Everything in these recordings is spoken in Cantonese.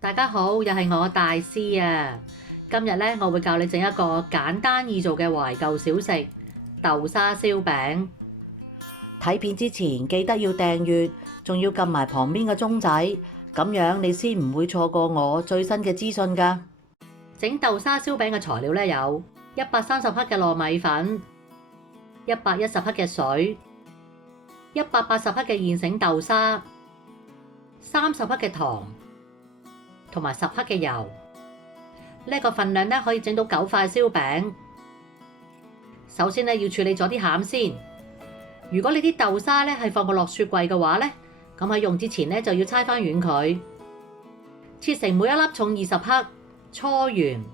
大家好，又係我大師啊！今日咧，我會教你整一個簡單易做嘅懷舊小食豆沙燒餅。睇片之前記得要訂閱，仲要撳埋旁邊嘅鐘仔，咁樣你先唔會錯過我最新嘅資訊㗎。整豆沙燒餅嘅材料咧有130克嘅糯米粉、110克嘅水、180克嘅現成豆沙、30克嘅糖，同埋10克嘅油。呢個份量咧可以整到9塊燒餅。首先咧要處理咗啲餡先。如果你啲豆沙咧係放過落雪櫃嘅話咧，咁喺用之前咧就要搓翻軟佢，切成每一粒重20克，搓完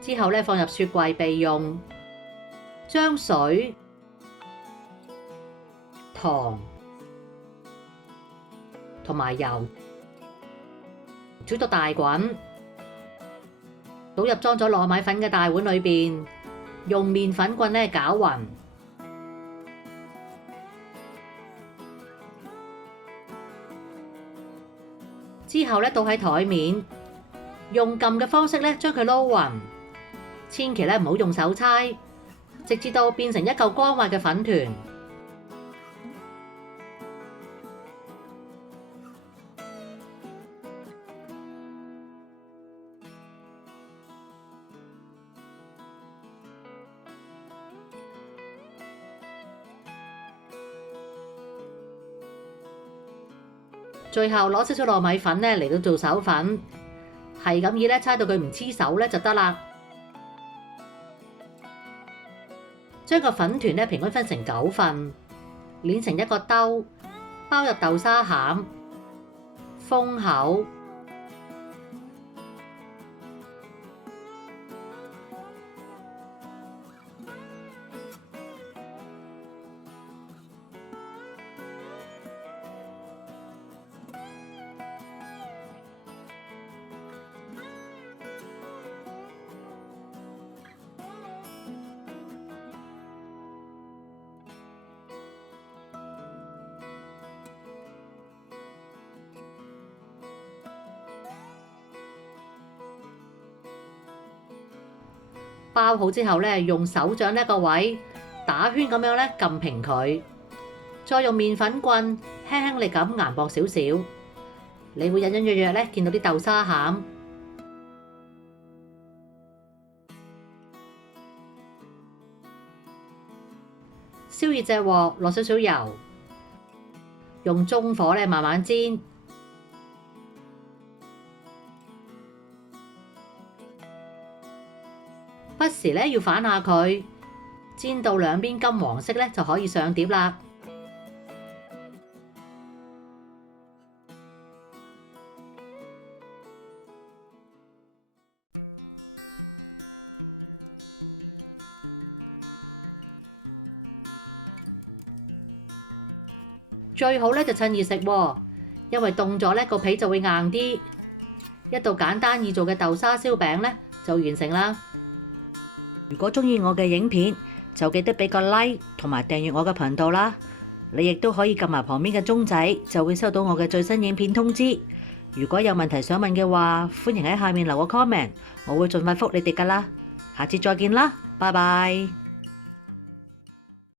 之後咧放入雪櫃備用。將水、糖同埋油煮到大滾，倒入裝咗糯米粉嘅大碗裏邊，用麵粉棍咧攪勻。之後咧倒喺台面，用撳嘅方式咧將佢撈勻，千祈咧唔好用手搓，直至到變成一嚿光滑嘅粉團。最後攞少少糯米粉咧嚟到做手粉，係咁意咧搓到佢唔黐手咧就得啦。將個粉團咧平均分成9份，捏成一個兜，包入豆沙餡，封口。包好之後咧，用手掌呢個位打圈咁樣咧撳平佢，再用麵粉棍輕輕力咁研薄少少，你會隱隱約約咧見到啲豆沙餡。燒熱隻鑊，落少少油，用中火咧慢慢煎。不時咧要反下佢，煎到兩邊金黃色咧就可以上碟啦。最好咧就趁熱食喎，因為凍咗咧個皮就會硬啲。一道簡單易做嘅豆沙燒餅咧就完成啦。如果中意我嘅影片，就記得俾個 like 同埋訂閱我嘅頻道啦。你亦都可以撳埋旁邊嘅鐘仔，就會收到我嘅最新影片通知。如果有問題想問嘅話，歡迎喺下面留個 comment，我會盡快覆你哋㗎啦。下次再見啦，拜拜。